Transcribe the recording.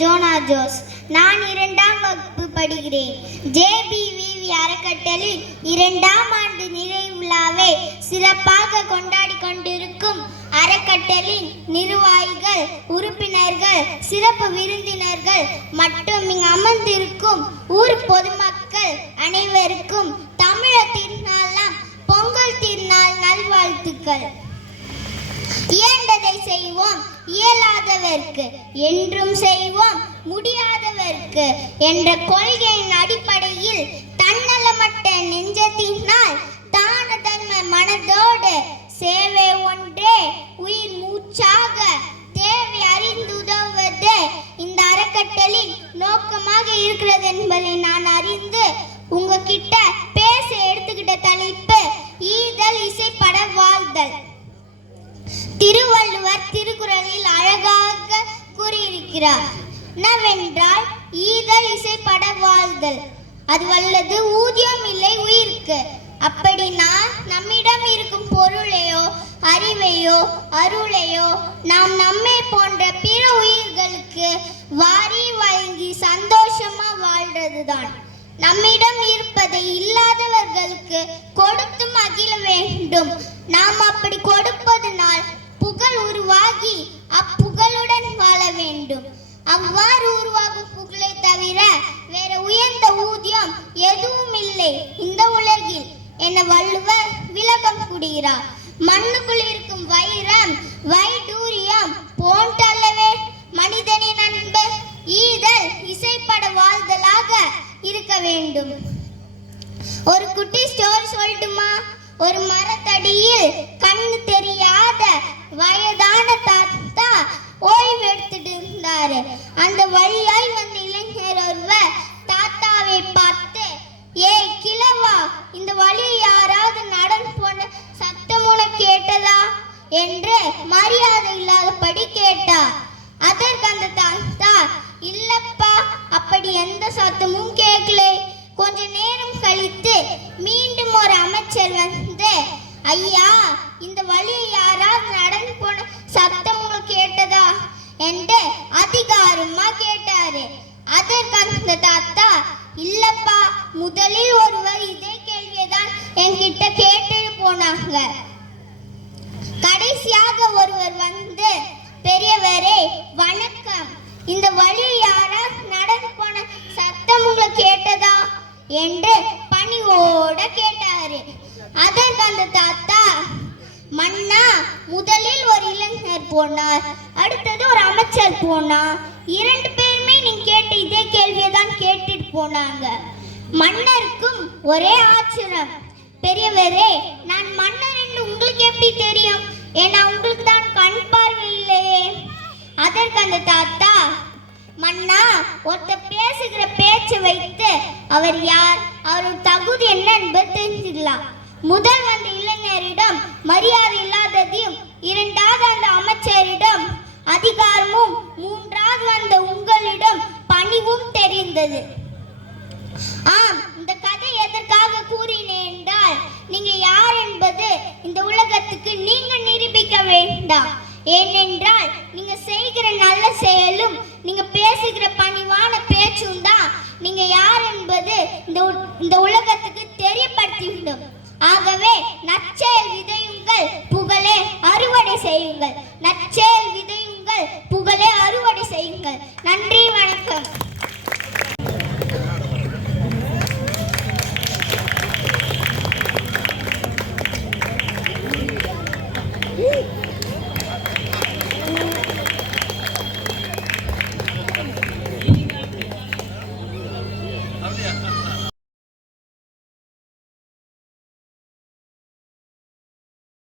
ஜோனா Jose. நான் 2ஆம் வகுப்பு படிக்கிறேன். JBVV அறக்கட்டளையில் 2ஆம் ஆண்டு நிறைவு விழாவை சிறப்பாக கொண்டாடி கொண்டிருக்கும் அறக்கட்டளையின் நிர்வாகிகள், உறுப்பினர்கள், சிறப்பு விருந்தினர்கள் மற்றும் இங்கு அமர்ந்திருக்கும் ஊர் பொதுமக்கள் அனைவருக்கும் தமிழர் திருநாளாம் பொங்கல் திருநாள் நல்வாழ்த்துக்கள். இயன்றதை செய்வோம், இயலாதவர்க்கு என்றும் செய்வோம், முடியாதவர்க்கு என்ற கொள்கையின் அடிப்படையில் தன்னலமற்ற நெஞ்சத்தினால் தான தர்ம மனதோடு சேவை ஒன்றே உயிர் மூச்சாக தேவை அறிந்து உதவுவது இந்த அறக்கட்டளின் நோக்கமாக இருக்கிறது என்பதை நான் அறிந்து உங்ககிட்ட பேச எடுத்துக்கிட்ட தலைப்பு ஈதல் இசைப்பட வாழ்தல். திருவள்ளுவர் திருக்குறளில் அழகாக கூறியிருக்கிறார். என்னவென்றால் ஈதல் இசைப்பட வாழ்தல், அது வல்லது ஊதியம் இல்லை உயிருக்கு. அப்படின்னா நம்மிடம் இருக்கும் பொருளையோ அறிவையோ அருளையோ நாம் நம்மை போன்ற பிற உயிர்களுக்கு வாரி வழங்கி சந்தோஷமா வாழ்றதுதான். நம்மிடம் இருப்பதை இல்லாதவர்களுக்கு கொடுத்து மகிழ வேண்டும். நாம் அப்படி கொடுப்பதனால் புகழ் உருவாகி அப்புகழுடன் வாழ வேண்டும். அவ்வாறு உருவாகும் புகழை தவிர வேற உயர்ந்த ஊதியம் எதுவும் இல்லை இந்த உலகில் என வள்ளுவர் விளக்கம் கூறுகிறார். மண்ணுக்குள் இருக்கும் வைரம் வைடூரியம் போன்றளவே மனிதனின் அன்பு ஈதல் இசைப்பட வாழ்தலாக இருக்க வேண்டும். ஒரு குட்டி ஸ்டோரி சொல்லட்டுமா? ஒரு மரத்தடியில் கண்ணு தெரியாத வயதான தாத்தா ஓய்வு எடுத்துட்டு இருந்தாரு. அந்த வழியாய் வந்த இளைஞர் ஒருவர் தாத்தாவை பார்த்து, ஏய் கிழவா, இந்த வழி யாராவது நடந்து போன சத்தம் உனக்கு கேட்டதா என்று மரியாதை இல்லாதபடி கேட்டார். அதற்கு அந்த தாத்தா, இல்லப்பா, அப்படி எந்த சத்தமும் கேட்கல. கொஞ்ச நேரம் கழித்து மீண்டும் ஒரு அமைச்சர் வந்து, ஐயா, இந்த வழியை யாராவது நடந்து போன சத்தம் உங்களுக்கு கேட்டதா என்று அதிகாரமா கேட்டாரு. அதற்கு அந்த தாத்தா, இல்லப்பா, முதலில் ஒருவர் இதே கேள்வியைதான் என்கிட்ட கேட்டுட்டு போனாங்க. கடைசியாக ஒருவர் வந்து, பெரியவரே வணக்கம், இந்த வழி யாராவது நடந்து போன சத்தம் உங்களுக்கு கேட்டதா என்று பணிவோட கேட்டாரு. அதற்கு அந்த தாத்தா, மன்னா, முதலில் ஒரு இளைஞர் போனார், அடுத்தது ஒரு அமைச்சர் போனார். 2 பேருமே நீங்க கேட்ட இதே கேள்வியை தான் கேட்டுட்டு போனாங்க. மன்னருக்கும் ஒரே ஆச்சரியம், பெரியவரே, நான் மன்னர் என்று உங்களுக்கு எப்படி தெரியும்? ஏன்னா உங்களுக்கு தான் கண் பார்வை இல்லையே. அதற்கு அந்த தாத்தா, மன்னா, ஒருத்தர் பேசுகிற பேச்சை வைத்து அவர் யார், அவரோட தகுதி என்ன என்பது தெரிஞ்சுக்கலாம். முதல் வந்த இளைஞரிடம் மரியாதை இல்லாததையும், 2வது அந்த அமைச்சரிடம் அதிகாரமும், 3வது வந்த உங்களிடம் பணிவும் தெரிந்தது. ஆம், இந்த கதை எதற்காக கூறினேன் என்றால், நீங்க யார் என்பது இந்த உலகத்துக்கு நீங்க நிரூபிக்க வேண்டாம். ஏனென்றால் நீங்க செய்கிற நல்ல செயலும் நீங்க பேசுகிற பணிவான பேச்சும் தான் நீங்க யார் என்பது இந்த உலகத்துக்கு தெரியப்படுத்திவிடும். ஆகவே நற்செயல் விதையுங்கள், புகழே அறுவடை செய்யுங்கள். நற்செயல் விதையுங்கள், புகழே அறுவடை செய்யுங்கள். நன்றி, வணக்கம்.